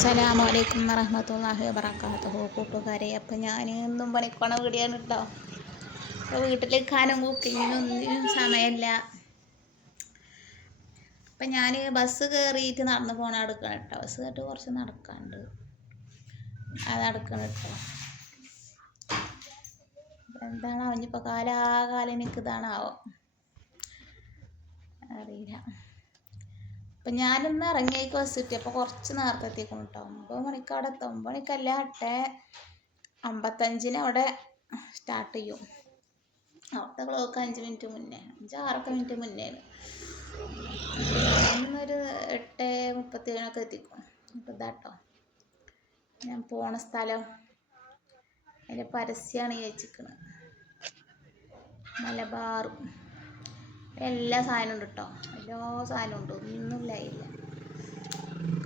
അസ്സലാമു അലൈക്കും വറഹ്മത്തുള്ളാഹി വബറകാതുഹു. കൂട്ടുകാരെ, അപ്പം ഞാൻ ഇന്നും പണിക്കോണ വീടിയാണ് കേട്ടോ. അപ്പോൾ വീട്ടിൽ നിൽക്കാനും കുക്കിങ്ങിനും ഒന്നിനും സമയമില്ല. അപ്പം ഞാൻ ബസ് കയറിയിട്ട് നടന്നു പോകണ എടുക്കണം കേട്ടോ. ബസ് കയറിയിട്ട് കുറച്ച് നടക്കാണ്ട് അത് എടുക്കണം കേട്ടോ. എന്താണ് അവനിപ്പോൾ കാലാകാലം എനിക്ക് ഇതാണാവോ അറിയില്ല. അപ്പം ഞാനിന്ന് ഇറങ്ങിയേക്ക് ബസ് കിട്ടി. അപ്പോൾ കുറച്ച് നേരത്തെ എത്തിക്കണം കേട്ടോ. 9 മണിക്ക് അവിടെ എത്തും. 9 മണിക്കല്ല, 8:55 അവിടെ സ്റ്റാർട്ട് ചെയ്യും. അവിടുത്തെ ക്ലോക്ക് 5 മിനിറ്റ് മുന്നേ, 5-6 മിനിറ്റ് മുന്നേയാണ്. ഞാനിന്നൊരു 8:37 എത്തിക്കണം. അപ്പോൾ ഇതാട്ടോ ഞാൻ പോണ സ്ഥലം. അതിൻ്റെ പരസ്യമാണ് ചോദിച്ചിരിക്കുന്നത്. മലബാർ എല്ലാ സാധനവും ഉണ്ട് കേട്ടോ. എല്ലാ സാധനവും ഉണ്ട്, ഒന്നും ഇല്ല.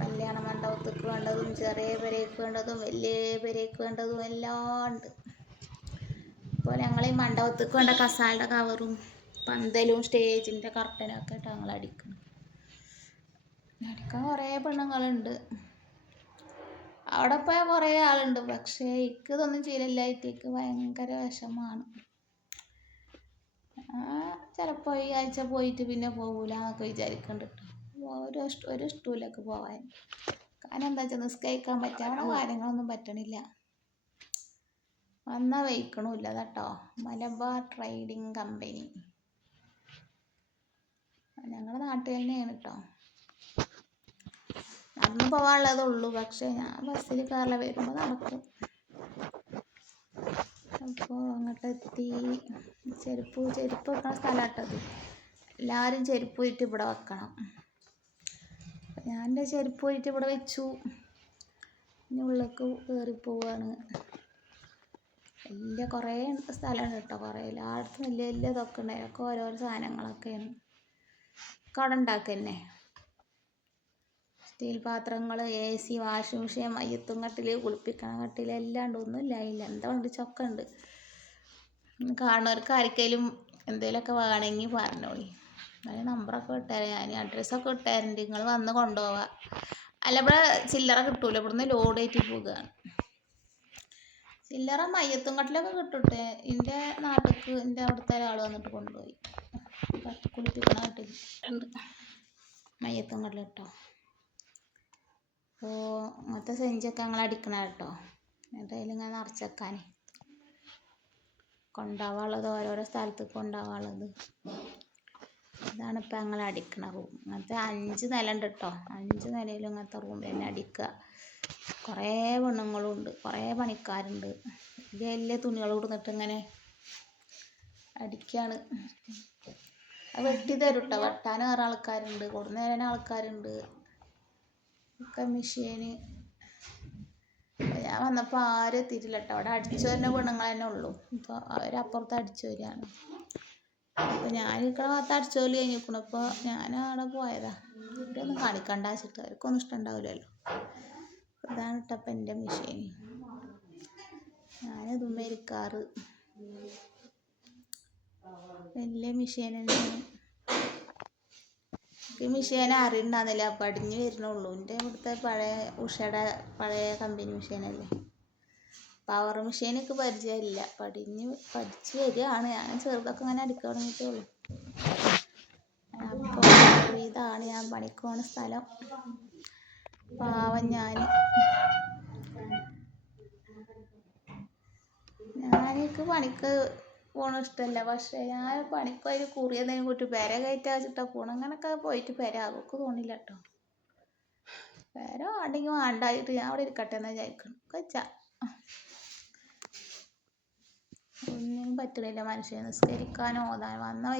കല്യാണ മണ്ഡപത്തേക്ക് വേണ്ടതും ചെറിയ പെരേക്ക് വേണ്ടതും വലിയ പെരേക്ക് വേണ്ടതും എല്ലാം ഉണ്ട്. ഇപ്പോൾ ഞങ്ങൾ ഈ മണ്ഡപത്തേക്ക് വേണ്ട കസാലയുടെ കവറും പന്തലും സ്റ്റേജിൻ്റെ കർട്ടനും ഒക്കെ ആയിട്ട് ഞങ്ങൾ അടിക്കാൻ കുറേ പെണ്ണുങ്ങളുണ്ട്. അവിടെ പോയാൽ കുറേ ആളുണ്ട്. പക്ഷേ എനിക്ക് ഇതൊന്നും ചെയ്യില്ലായിട്ടേക്ക് ഭയങ്കര വിഷമമാണ്. ചിലപ്പോൾ ഈ ആഴ്ച പോയിട്ട് പിന്നെ പോകൂല എന്നൊക്കെ വിചാരിക്കുന്നുണ്ട് കേട്ടോ. ഒരു ഇഷ്ടമില്ലൊക്കെ പോകാൻ. കാരണം എന്താ വെച്ചാൽ നിസ്കരിക്കാൻ പറ്റാവുന്ന കാര്യങ്ങളൊന്നും പറ്റണില്ല. വന്നാൽ വയ്ക്കണമില്ല കേട്ടോ. മലബാർ ട്രേഡിങ് കമ്പനി ഞങ്ങളുടെ നാട്ടിൽ തന്നെയാണ് കേട്ടോ. നടന്നു പോകാനുള്ളതുള്ളൂ. പക്ഷേ ഞാൻ ബസ്സിൽ കയറില്ല, വരുമ്പോൾ നടക്കും. അപ്പോൾ അങ്ങോട്ട് എത്തി. ചെരുപ്പ് വെക്കണ സ്ഥലമാട്ടത്. എല്ലാവരും ചെരുപ്പ് പോയിട്ട് ഇവിടെ വെക്കണം. ഞാൻ എൻ്റെ ചെരുപ്പ് പോയിട്ട് ഇവിടെ വെച്ചു. ഇനി ഉള്ളിലേക്ക് കയറിപ്പോവാണ്. വലിയ കുറേ സ്ഥലമുണ്ട് കേട്ടോ. കുറേ എല്ലായിടത്തും വലിയ വലിയ ഇതൊക്കെ ഉണ്ട്. അതൊക്കെ ഓരോരോ സാധനങ്ങളൊക്കെയാണ്. കട ഉണ്ടാക്കുക തന്നെ. സ്റ്റീൽ പാത്രങ്ങൾ, AC, വാഷിംഗ് മെഷീൻ, മയ്യത്തും കട്ടിൽ, കുളിപ്പിക്കണ കട്ടിൽ എല്ലാം ഉണ്ട്. ഒന്നും ഇല്ല. എന്താ ഉണ്ട്, ചൊക്ക ഉണ്ട്. കാണുന്നവർക്ക് ആർക്കെങ്കിലും എന്തെങ്കിലുമൊക്കെ വേണമെങ്കിൽ പറഞ്ഞോളി. അതിന് നമ്പറൊക്കെ ഇട്ടുതരാം. ഞാൻ അഡ്രസ്സൊക്കെ ഇട്ടുതരണ്ട്. നിങ്ങൾ വന്ന് കൊണ്ടുപോവാം. അല്ല, ഇവിടെ ചില്ലറ കിട്ടൂല. ഇവിടുന്ന് ലോഡ് ആയിട്ട് പോകുകയാണ്. ചില്ലറ മയ്യത്തും കട്ടിലൊക്കെ കിട്ടട്ടെ. എൻ്റെ നാട്ടിലേക്ക് എൻ്റെ അവിടുത്തെ ഒരാൾ വന്നിട്ട് കൊണ്ടുപോയി. കുളിപ്പിക്കണ കട്ടിൽ ഉണ്ട്, മയ്യത്തും കട്ടിൽ കേട്ടോ. അപ്പോൾ അങ്ങനത്തെ സെഞ്ചൊക്കെ ഞങ്ങൾ അടിക്കണ കേട്ടോ. എന്നിട്ട് അതിലിങ്ങനെ നിറച്ചേക്കാൻ കൊണ്ടുപോകാനുള്ളത്, ഓരോരോ സ്ഥലത്തേക്ക് കൊണ്ടുപോകാനുള്ളത്. ഇതാണ് ഇപ്പം ഞങ്ങൾ അടിക്കണ റൂം. അങ്ങനത്തെ 5 നില ഉണ്ട് കേട്ടോ. 5 നിലയിലും ഇങ്ങനത്തെ റൂം തന്നെ അടിക്കുക. കുറേ പെണ്ണുങ്ങളും ഉണ്ട്, കുറേ പണിക്കാരുണ്ട്. വലിയ വലിയ തുണികൾ കൊടുത്തിട്ട് ഇങ്ങനെ അടിക്കുകയാണ്. അത് വെട്ടി തരും കേട്ടോ. വെട്ടാൻ വേറെ ആൾക്കാരുണ്ട്, കൊടുന്ന് തരാൻ ആൾക്കാരുണ്ട്. ഒക്കെ മെഷീന്. ഞാൻ വന്നപ്പോൾ ആരും എത്തിയിട്ടില്ല കേട്ടോ. അവിടെ അടിച്ചു വരുന്ന പെണ്ണുങ്ങൾ തന്നെ ഉള്ളൂ. ഇപ്പോൾ അവരപ്പുറത്ത് അടിച്ചു വരികയാണ്. അപ്പോൾ ഞാൻ ഇരിക്കണ ഭാഗത്ത് അടിച്ചു ജോലി കഴിഞ്ഞിരിക്കണം. അപ്പോൾ ഞാൻ അവിടെ പോയതാ. ഇവരൊന്നും കാണിക്കണ്ട വെച്ചിട്ട്, അവർക്കൊന്നും ഇഷ്ടമുണ്ടാവില്ലല്ലോ. ഇതാണ് കേട്ടപ്പം എൻ്റെ മെഷീൻ. ഞാനിതുമ്മ ഇരിക്കാറ്. വലിയ മെഷീൻ തന്നെയാണ്. ഈ മെഷീൻ അറിയണ്ടാകുന്നില്ല, പടിഞ്ഞ് വരുന്നുള്ളൂ. എൻ്റെ ഇവിടുത്തെ പഴയ ഉഷയുടെ പഴയ കമ്പനി മെഷീനല്ലേ. പവർ മെഷീനൊക്കെ പരിചയമില്ല. പഠിച്ച് വരികയാണ്. ഞാൻ ചെറുതൊക്കെ ഇങ്ങനെ അടിക്കാൻ തുടങ്ങിയിട്ടേ ഉള്ളൂ. അപ്പോൾ ഇതാണ് ഞാൻ പണിക്ക് പോണ സ്ഥലം. പാവം ഞാനെനിക്ക് പണിക്ക് പോകണ ഇഷ്ടമല്ല. പക്ഷേ ഞാൻ പണിക്ക് അതിന് കുറിയെന്തെങ്കിലും കൂട്ടി പെര കയറ്റാ വെച്ചിട്ടാണ് പോകണം. അങ്ങനെയൊക്കെ പോയിട്ട് പെര ആകുമൊക്കെ തോന്നില്ല കേട്ടോ. പെര വേണ്ടെങ്കിൽ വേണ്ടായിട്ട് ഞാൻ അവിടെ ഇരിക്കട്ടെ എന്നാ വിചാരിക്കണം. വെച്ചാൽ ഒന്നിനും പറ്റണില്ല. മനുഷ്യന് നിസ്കരിക്കാനോ ഓതാനോ വന്ന